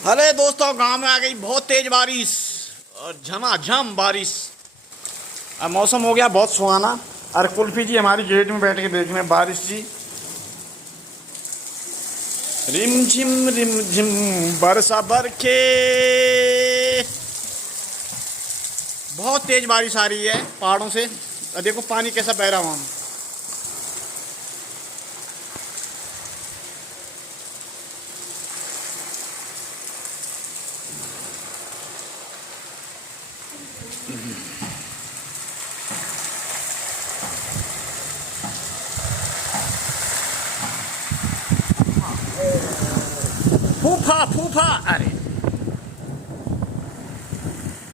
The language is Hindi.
अरे दोस्तों, गांव में आ गई बहुत तेज बारिश और झमाझम बारिश। अब मौसम हो गया बहुत सुहाना। और कुल्फी जी हमारी गेट में बैठ के देख रहे हैं बारिश जी। रिम झिम बरसा बरखे। बहुत तेज बारिश आ रही है पहाड़ों से। और देखो पानी कैसा बह रहा वहाँ। फूफा फूफा, अरे